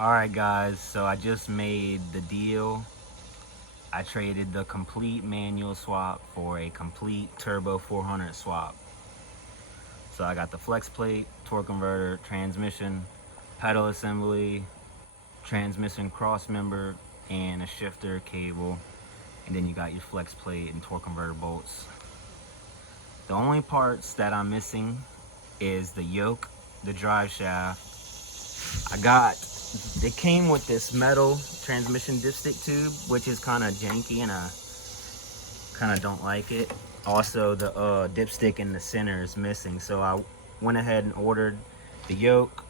Alright guys, so I just made the deal. I traded the complete manual swap for a complete turbo 400 swap. So I got the flex plate, torque converter, transmission, pedal assembly, transmission cross member, and a shifter cable. And then you got your flex plate and torque converter bolts. The only parts that I'm missing is the yoke, the drive shaft. It came with this metal transmission dipstick tube, which is kind of janky and I kind of don't like it. Also, the dipstick in the center is missing, so I went ahead and ordered the yoke.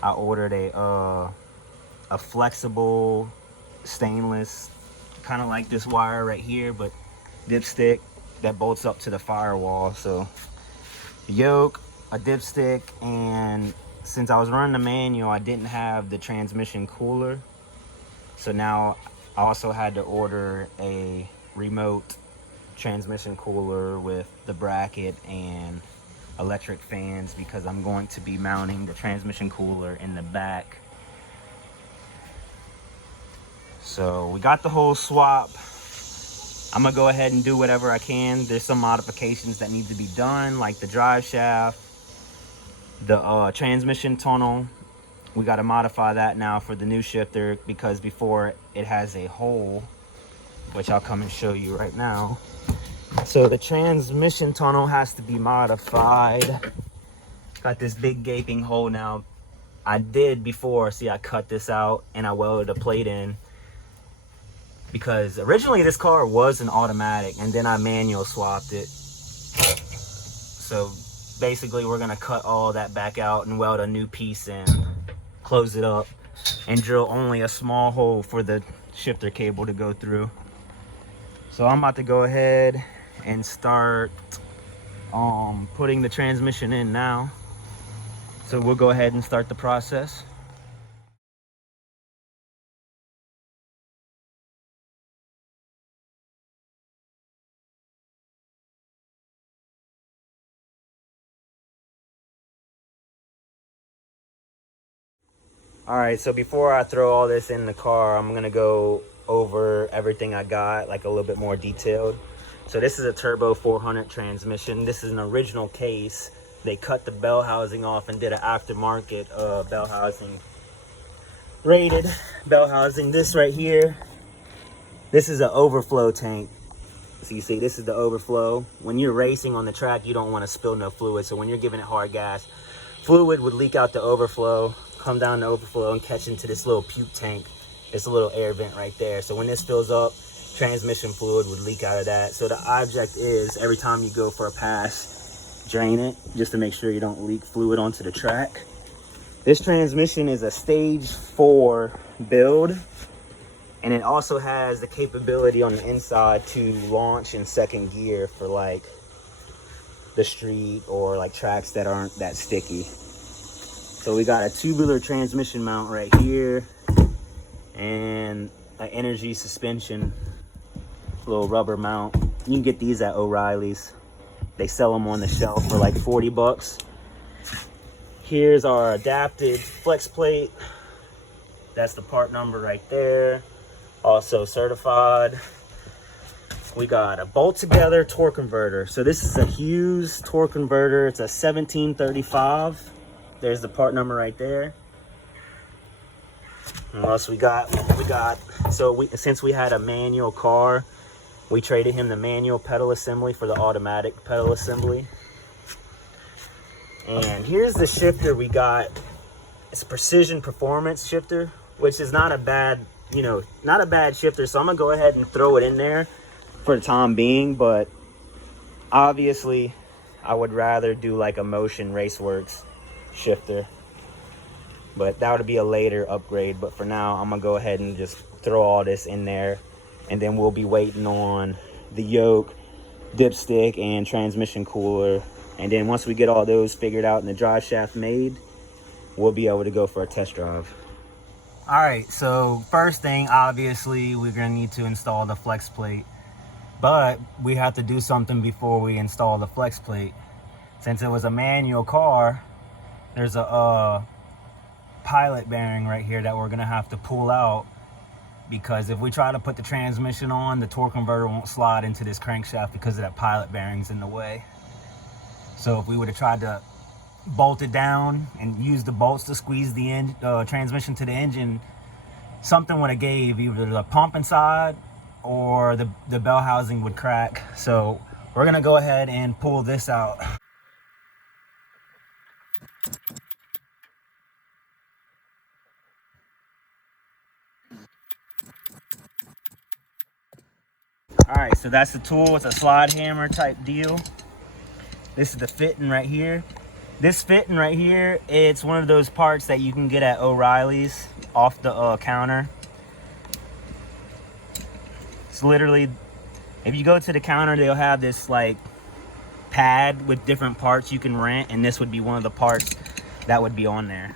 I ordered a flexible stainless, kind of like this wire right here, but dipstick that bolts up to the firewall. So yoke, a dipstick, and since I was running the manual, I didn't have the transmission cooler. So now I also had to order a remote transmission cooler with the bracket and electric fans because I'm going to be mounting the transmission cooler in the back. So we got the whole swap. I'm gonna go ahead and do whatever I can. There's some modifications that need to be done, like the drive shaft, the transmission tunnel. We got to modify that now for the new shifter because before it has a hole, which I'll come and show you right now. So the transmission tunnel has to be modified. Got this big gaping hole now. I did before, see, I cut this out and I welded a plate in because originally this car was an automatic and then I manual swapped it. So basically we're gonna cut all that back out and weld a new piece in, close it up, and drill only a small hole for the shifter cable to go through. So I'm about to go ahead and start putting the transmission in now. So we'll go ahead and start the process. All right, so before I throw all this in the car, I'm gonna go over everything I got, like a little bit more detailed. So this is a turbo 400 transmission. This is an original case. They cut the bell housing off and did an aftermarket bell housing, rated bell housing. This right here, this is an overflow tank. So you see, this is the overflow. When you're racing on the track, you don't want to spill no fluid. So when you're giving it hard gas, fluid would leak out the overflow, come down the overflow and catch into this little puke tank. It's a little air vent right there. So when this fills up, transmission fluid would leak out of that. So the object is every time you go for a pass, drain it just to make sure you don't leak fluid onto the track. This transmission is a stage 4 build, and it also has the capability on the inside to launch in second gear for like the street or like tracks that aren't that sticky. So we got a tubular transmission mount right here and an energy suspension little rubber mount. You can get these at O'Reilly's. They sell them on the shelf for like 40 bucks. Here's our adapted flex plate. That's the part number right there. Also certified. We got a bolt together torque converter. So this is a Hughes torque converter. It's a 1735. There's the part number right there. And what else we got? Since we had a manual car, we traded him the manual pedal assembly for the automatic pedal assembly. And here's the shifter we got. It's a precision performance shifter, which is not a bad, not a bad shifter. So I'm gonna go ahead and throw it in there for the time being, but obviously I would rather do like a Motion Raceworks shifter, but that would be a later upgrade. But for now, I'm gonna go ahead and just throw all this in there, and then we'll be waiting on the yoke, dipstick, and transmission cooler. And then once we get all those figured out and the drive shaft made, we'll be able to go for a test drive. All right, so first thing, obviously, we're gonna need to install the flex plate, but we have to do something before we install the flex plate. Since it was a manual car, there's a pilot bearing right here that we're gonna have to pull out, because if we try to put the transmission on, the torque converter won't slide into this crankshaft because of that pilot bearing's in the way. So if we would have tried to bolt it down and use the bolts to squeeze the transmission to the engine, something would have gave, either the pump inside or the bell housing would crack. So we're gonna go ahead and pull this out. All right, so that's the tool. It's a slide hammer type deal. This is the fitting right here. This fitting right here, it's one of those parts that you can get at O'Reilly's off the counter. It's literally, if you go to the counter, they'll have this like pad with different parts you can rent, and this would be one of the parts that would be on there.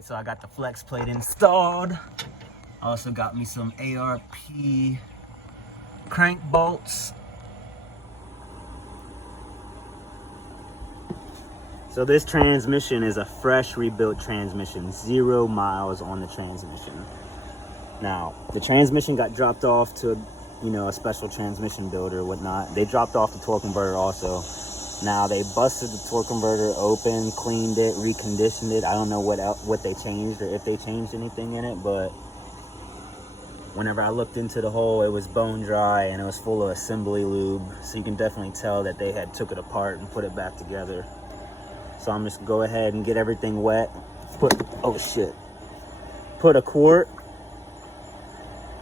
So I got the flex plate installed. I also got me some ARP crank bolts. So this transmission is a fresh rebuilt transmission, 0 miles on the transmission. Now, the transmission got dropped off to, you know, a special transmission builder or whatnot. They dropped off the torque converter also. Now they busted the torque converter open, cleaned it, reconditioned it. I don't know what they changed or if they changed anything in it, but whenever I looked into the hole, it was bone dry and it was full of assembly lube. So you can definitely tell that they had took it apart and put it back together. So I'm just gonna go ahead and get everything wet. Put a quart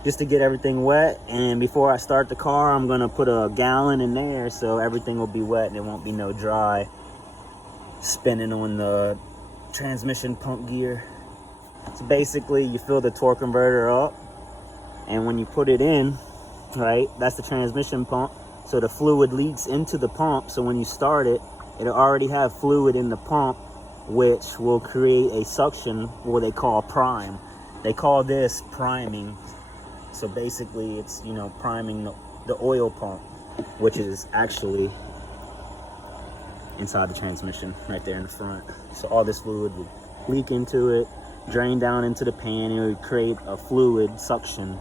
just to get everything wet, and before I start the car, I'm gonna put a gallon in there so everything will be wet and there won't be no dry spinning on the transmission pump gear. So basically you fill the torque converter up, and when you put it in, right, that's the transmission pump, so the fluid leaks into the pump. So when you start it, it'll already have fluid in the pump, which will create a suction, what they call prime. They call this priming. So basically it's, you know, priming the oil pump, which is actually inside the transmission right there in the front. So all this fluid would leak into it, drain down into the pan, and it would create a fluid suction.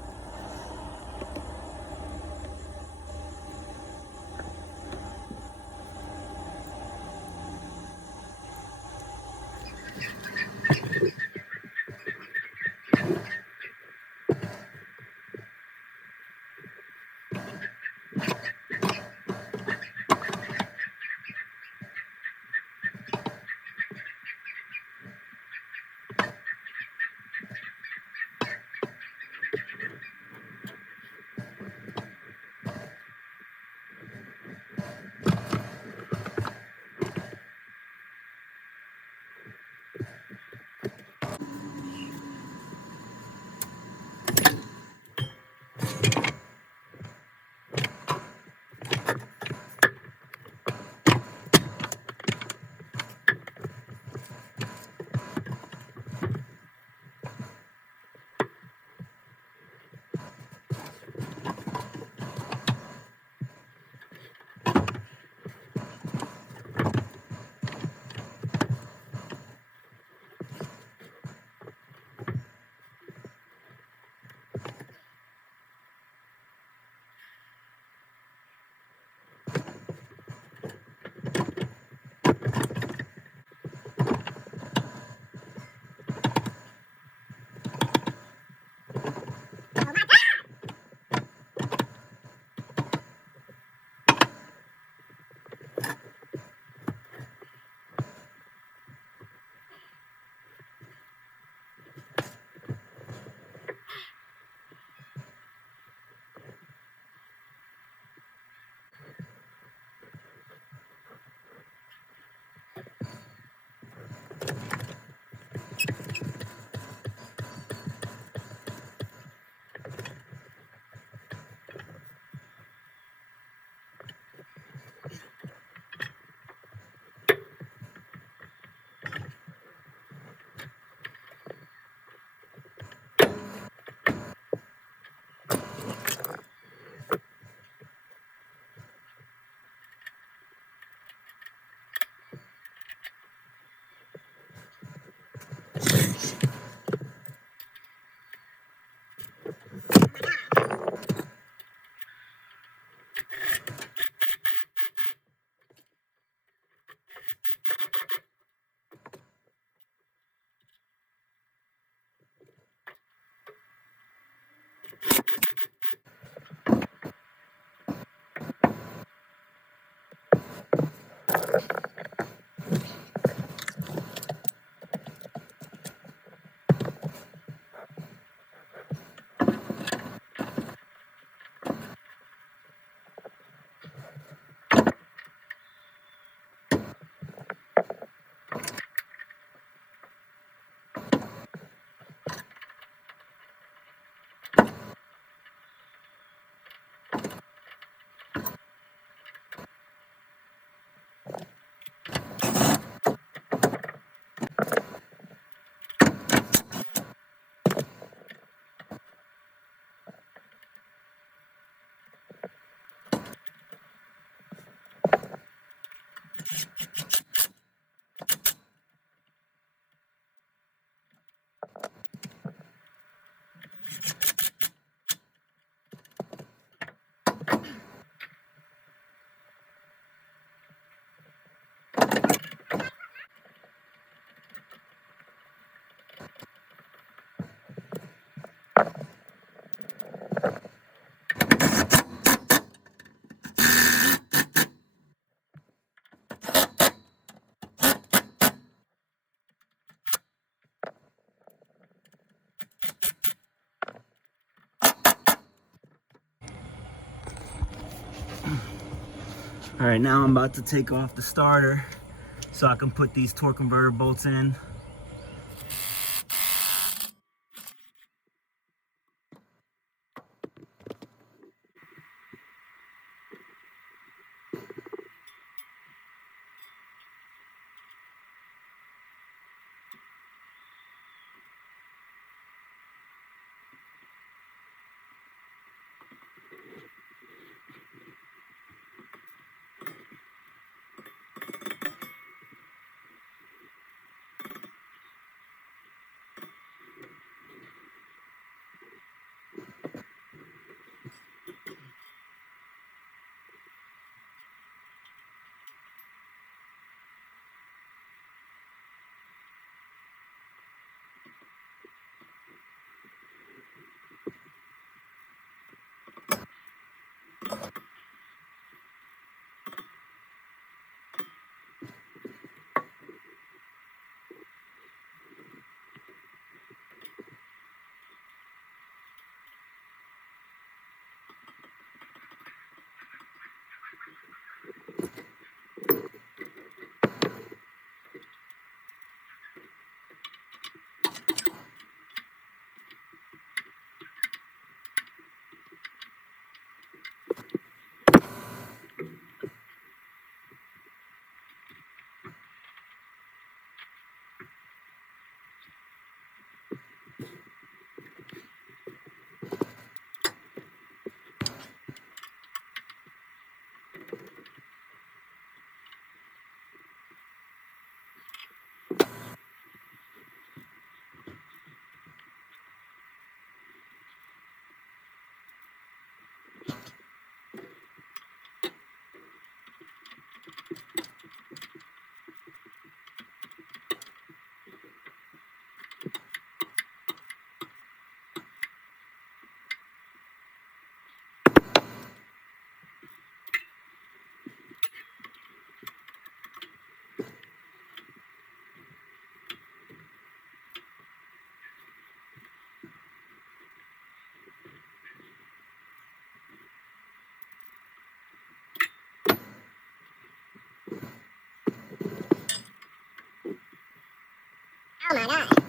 All right, now I'm about to take off the starter so I can put these torque converter bolts in. Oh my god.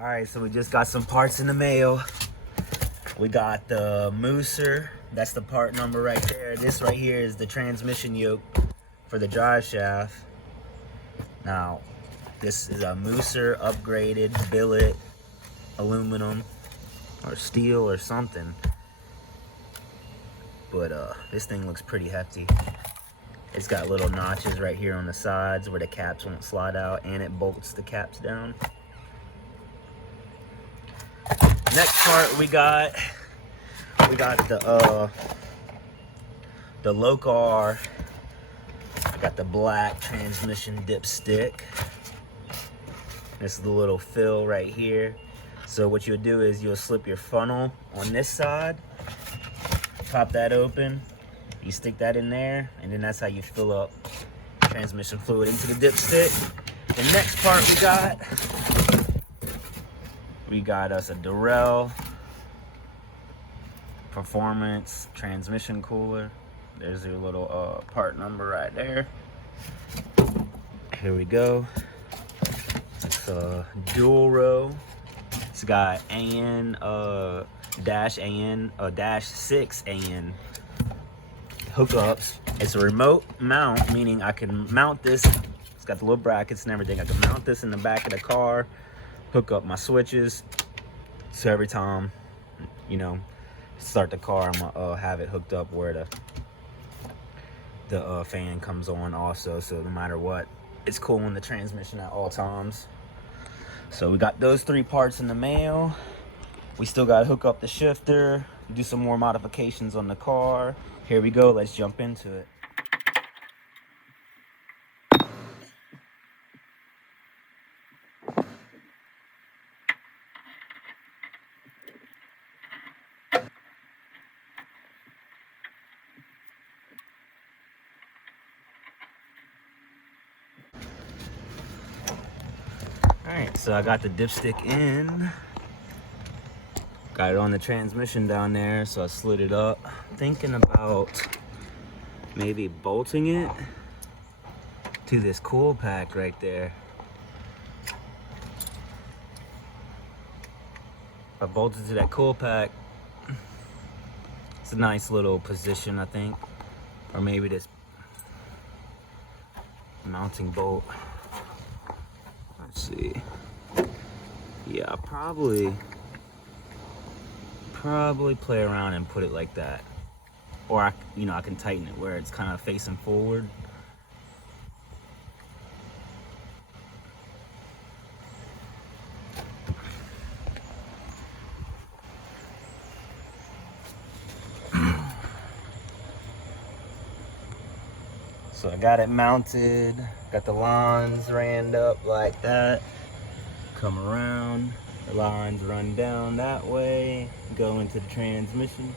All right, so we just got some parts in the mail. We got the mooser. That's the part number right there. This right here is the transmission yoke for the drive shaft. Now, this is a mooser upgraded billet aluminum or steel or something. But this thing looks pretty hefty. It's got little notches right here on the sides where the caps won't slide out, and it bolts the caps down. Next part we got the Locar. I got the black transmission dipstick. This is the little fill right here. So what you'll do is you'll slip your funnel on this side, pop that open, you stick that in there, and then that's how you fill up transmission fluid into the dipstick. The next part we got us a Durrell Performance transmission cooler. There's your little part number right there. Here we go. It's a dual row. It's got AN -6 AN hookups. It's a remote mount, meaning I can mount this. It's got the little brackets and everything. I can mount this in the back of the car, hook up my switches. So every time, you know, start the car, I'm gonna have it hooked up where the fan comes on also. So no matter what, it's cooling the transmission at all times. So we got those 3 parts in the mail. We still got to hook up the shifter, do some more modifications on the car. Here we go, let's jump into it. Alright, so I got the dipstick in. Got it on the transmission down there, so I slid it up. Thinking about maybe bolting it to this coil pack right there. If I bolt it to that coil pack, it's a nice little position, I think. Or maybe this mounting bolt. Let's see. Yeah, I'll probably play around and put it like that. Or I can tighten it where it's kind of facing forward. So I got it mounted, got the lines ran up like that. Come around, the lines run down that way, go into the transmission.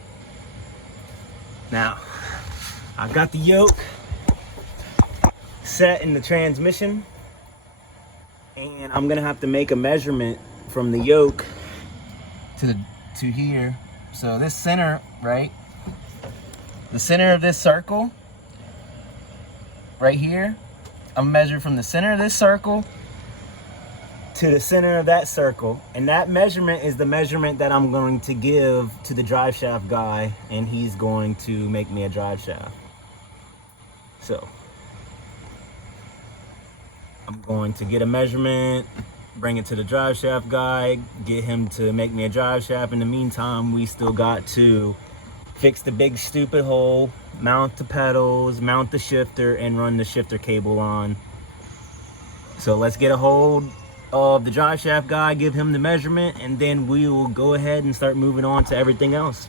Now, I got the yoke set in the transmission, and I'm gonna have to make a measurement from the yoke to here. So this center, right? The center of this circle, right here, I'm measured from the center of this circle to the center of that circle, and that measurement is the measurement that I'm going to give to the drive shaft guy, and he's going to make me a drive shaft. So I'm going to get a measurement, bring it to the drive shaft guy, get him to make me a drive shaft. In the meantime, we still got to fix the big stupid hole, mount the pedals, mount the shifter, and run the shifter cable on. So let's get a hold of the drive shaft guy, give him the measurement, and then we will go ahead and start moving on to everything else.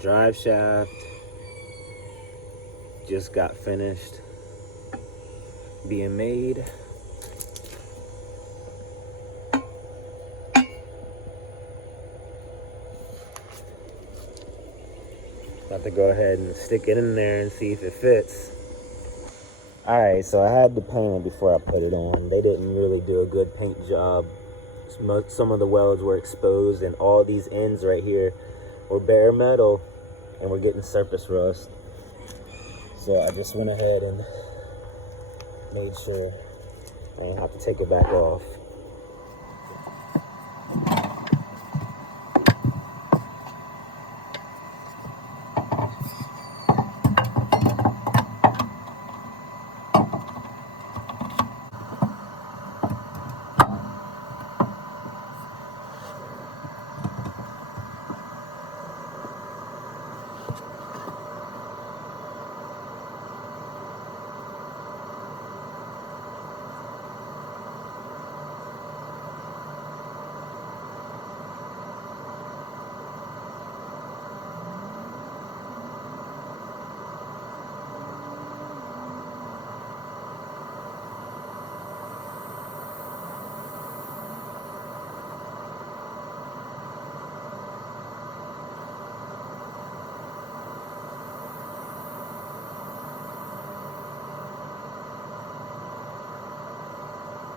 Drive shaft just got finished being made. About to go ahead and stick it in there and see if it fits. Alright, so I had to paint it before I put it on. They didn't really do a good paint job. Some of the welds were exposed, and all these ends right here were bare metal, and we're getting surface rust. So I just went ahead and made sure I didn't have to take it back off.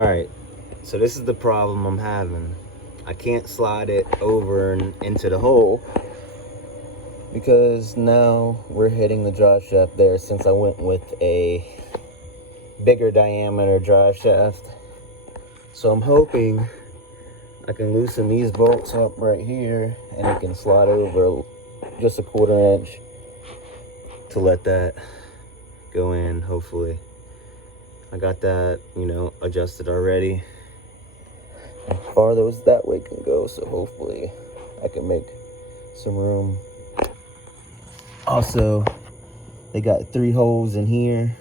All right, so this is the problem I'm having. I can't slide it over and into the hole because now we're hitting the drive shaft there since I went with a bigger diameter drive shaft. So I'm hoping I can loosen these bolts up right here and it can slide over just a 1/4 inch to let that go in. Hopefully I got that, you know, adjusted already. Farther as that way can go, so hopefully I can make some room. Also, they got 3 holes in here,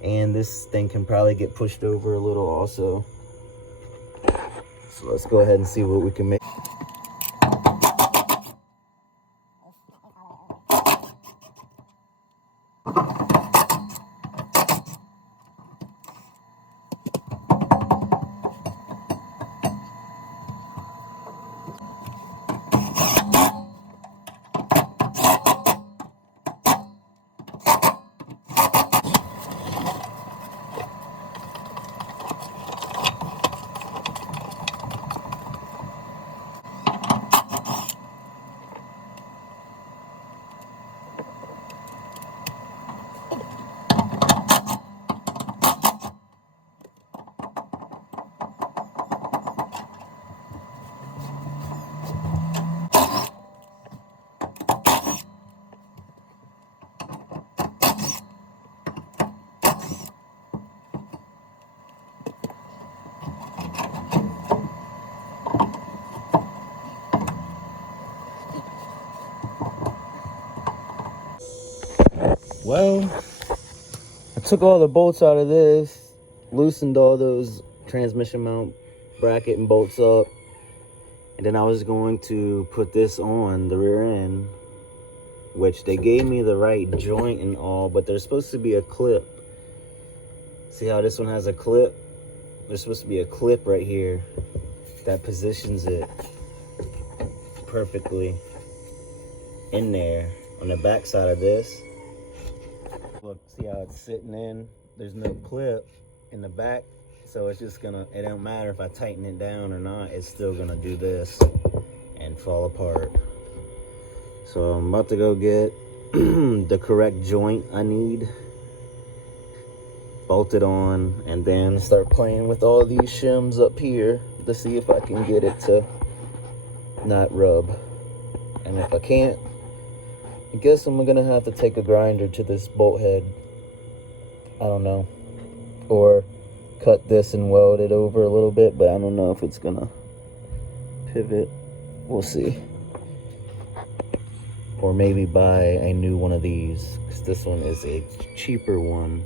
and this thing can probably get pushed over a little also. So let's go ahead and see what we can make. Well, I took all the bolts out of this, loosened all those transmission mount bracket and bolts up, and then I was going to put this on the rear end, which they gave me the right joint and all, but there's supposed to be a clip. See how this one has a clip? There's supposed to be a clip right here that positions it perfectly in there on the back side of this. Look, see how it's sitting in? There's no clip in the back, so it's just gonna, it don't matter if I tighten it down or not, it's still gonna do this and fall apart. So I'm about to go get the correct joint I need, bolt it on, and then start playing with all these shims up here to see if I can get it to not rub. And if I can't, I guess I'm gonna have to take a grinder to this bolt head. I don't know. Or cut this and weld it over a little bit, but I don't know if it's gonna pivot. We'll see. Or maybe buy a new one of these, because this one is a cheaper one.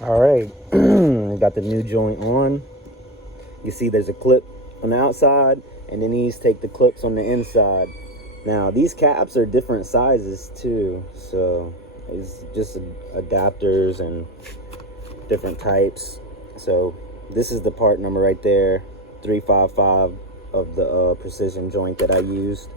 All right, got the new joint on. You see there's a clip on the outside, and then these take the clips on the inside. Now these caps are different sizes too, so it's just adapters and different types. So this is the part number right there, 355 of the precision joint that I used.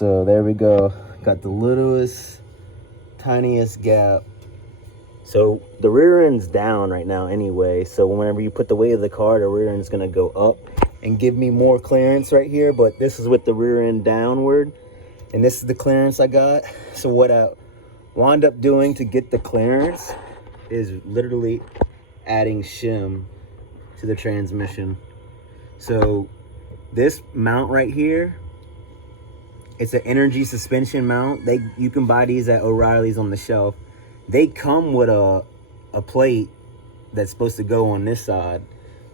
So there we go. Got the littlest, tiniest gap. So the rear end's down right now anyway. So whenever you put the weight of the car, the rear end's gonna go up and give me more clearance right here. But this is with the rear end downward. And this is the clearance I got. So what I wound up doing to get the clearance is literally adding shim to the transmission. So this mount right here, it's an energy suspension mount. You can buy these at O'Reilly's on the shelf. They come with a plate that's supposed to go on this side,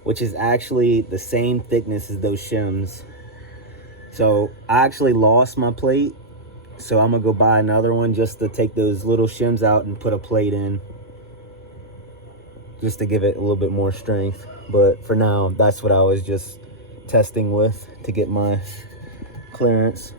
which is actually the same thickness as those shims. So I actually lost my plate, so I'm gonna go buy another one just to take those little shims out and put a plate in, just to give it a little bit more strength. But for now, that's what I was just testing with to get my clearance.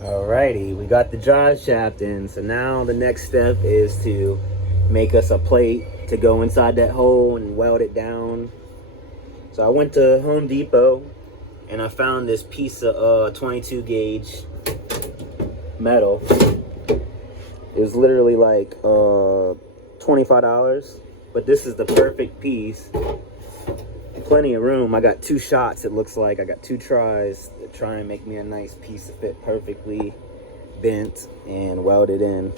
Alrighty, we got the drive shaft in. So now the next step is to make us a plate to go inside that hole and weld it down. So I went to Home Depot and I found this piece of 22 gauge metal. It was literally like $25, but this is the perfect piece. Plenty of room. I got 2 shots, it looks like. I got 2 tries to try and make me a nice piece that fit perfectly bent and welded in.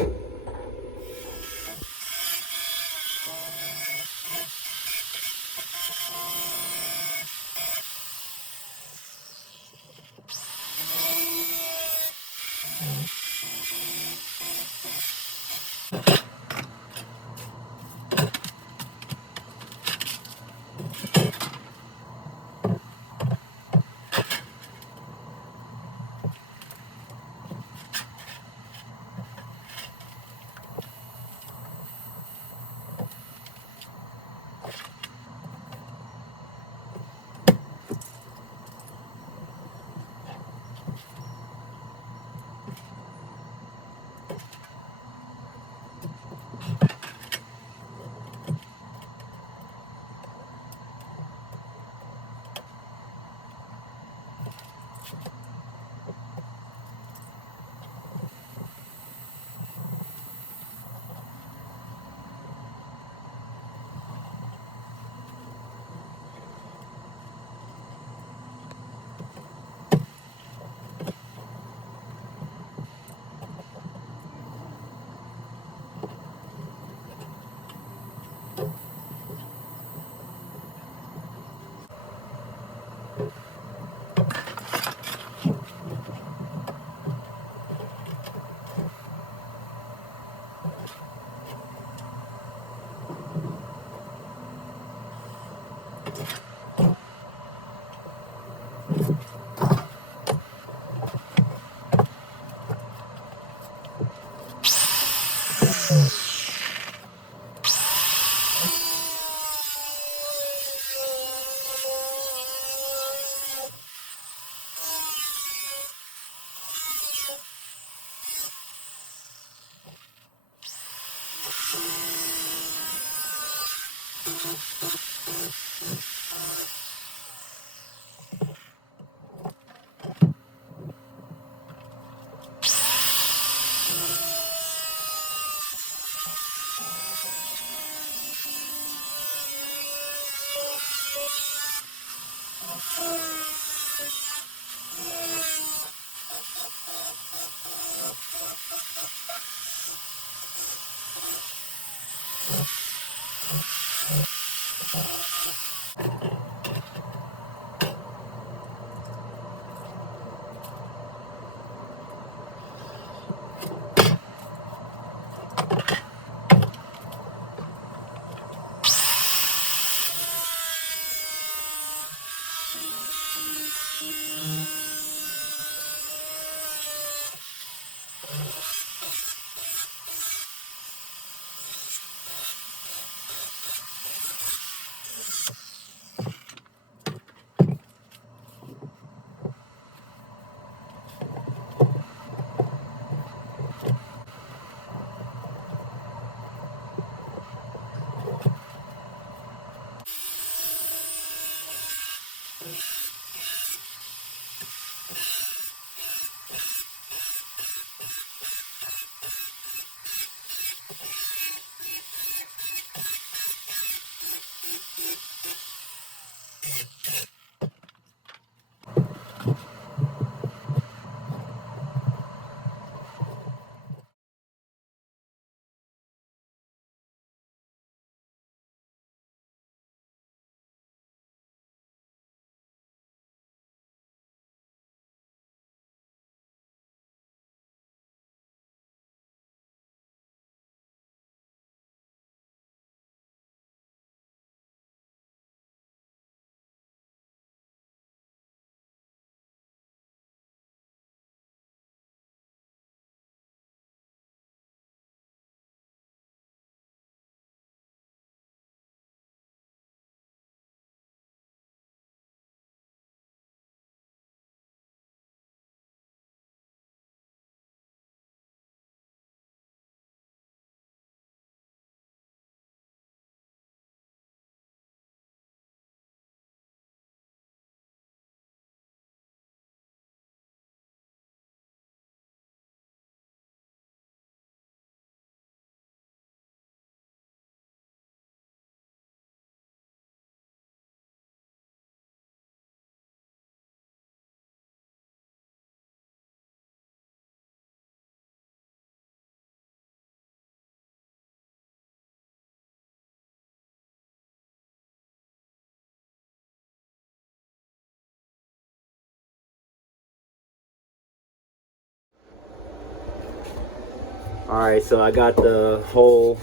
All right, so I got the hole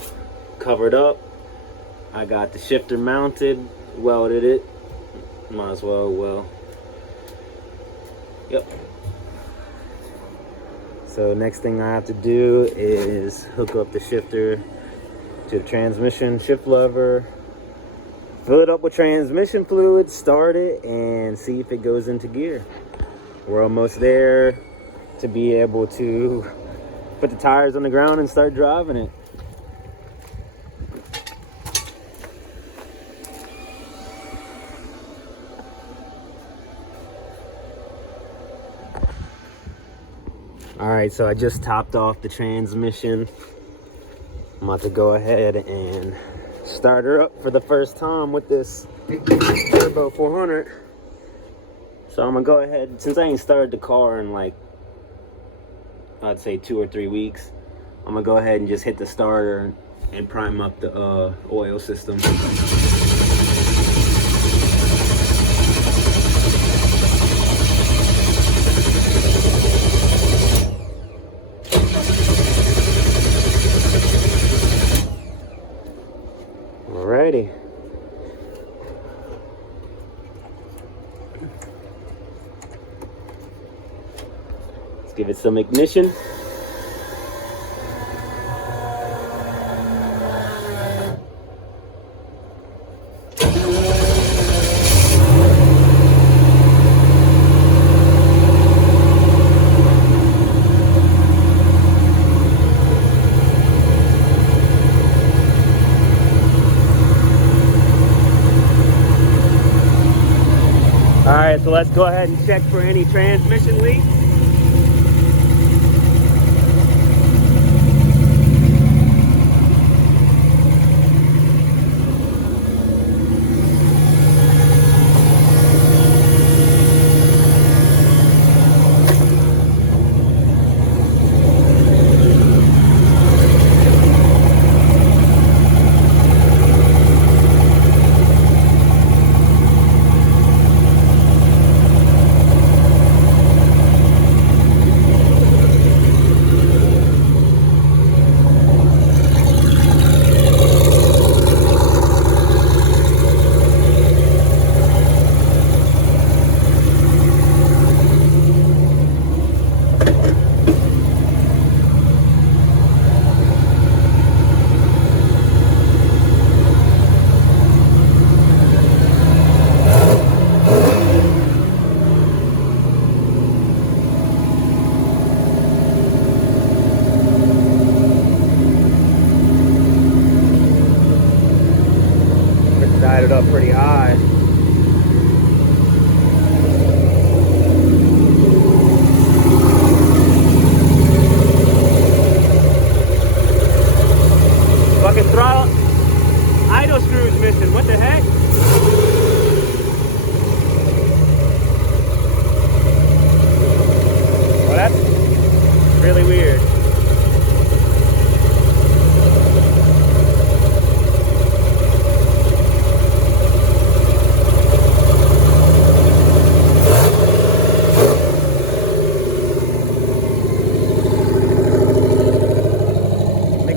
covered up. I got the shifter mounted, welded it. Might as well. Yep. So next thing I have to do is hook up the shifter to the transmission shift lever, fill it up with transmission fluid, start it, and see if it goes into gear. We're almost there to be able to put the tires on the ground and start driving it. All right, so I just topped off the transmission. I'm about to go ahead and start her up for the first time with this Turbo 400. So I'm gonna go ahead, since I ain't started the car in like, I'd say 2 or 3 weeks, I'm gonna go ahead and just hit the starter and prime up the oil system. Alrighty. Let's give it some ignition. All right, so let's go ahead and check for any transmission leaks. It up pretty high. Fucking throttle idle screws missing. What the heck? Well, that's really weird.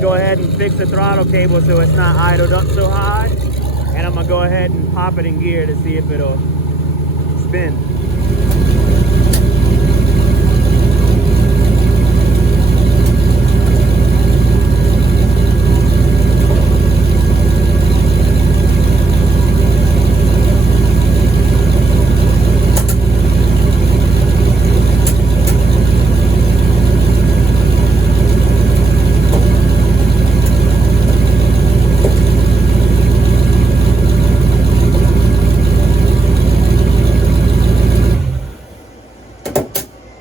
Go ahead and fix the throttle cable so it's not idled up so high, and I'm gonna go ahead and pop it in gear to see if it'll spin.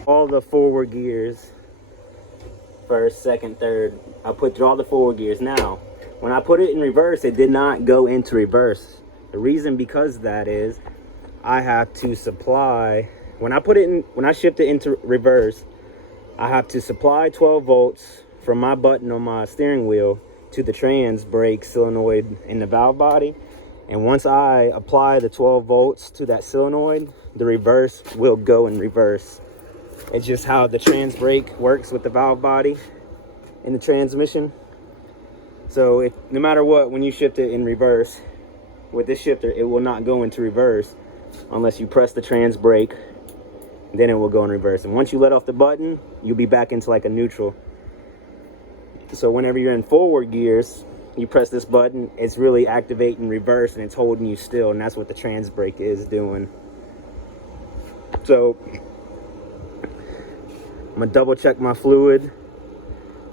All the forward gears, first, second, third, I put through all the forward gears. Now when I put it in reverse, it did not go into reverse. The reason because that is I have to supply, when I shift it into reverse, I have to supply 12 volts from my button on my steering wheel to the trans brake solenoid in the valve body. And once I apply the 12 volts to that solenoid, the reverse will go in reverse. It's just how the trans brake works with the valve body. in the transmission. So no matter what, when you shift it in reverse, with this shifter, it will not go into reverse unless you press the trans brake, then it will go in reverse. And once you let off the button, you'll be back into like a neutral. So whenever you're in forward gears, you press this button, it's really activating reverse and it's holding you still, and that's what the trans brake is doing. So I'm gonna double check my fluid,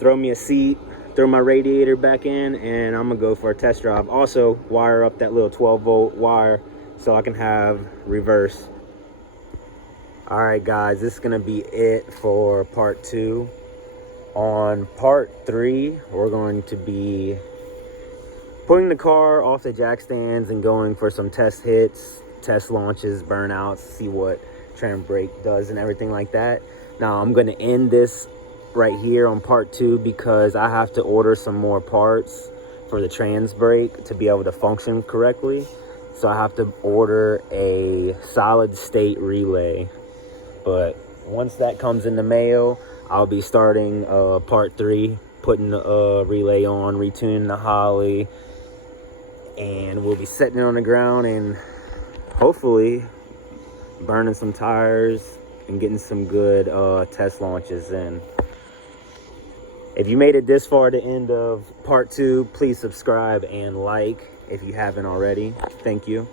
throw me a seat, throw my radiator back in, and I'm gonna go for a test drive. Also wire up that little 12-volt wire so I can have reverse. All right guys, this is gonna be it for part 2. On part 3, we're going to be putting the car off the jack stands and going for some test hits, test launches, burnouts, see what tram brake does and everything like that. Now I'm gonna end this right here on part 2 because I have to order some more parts for the trans brake to be able to function correctly. So I have to order a solid state relay. But once that comes in the mail, I'll be starting part 3, putting the relay on, retuning the Holly, and we'll be setting it on the ground and hopefully burning some tires and getting some good test launches in. If you made it this far to the end of part 2, please subscribe and like if you haven't already. Thank you.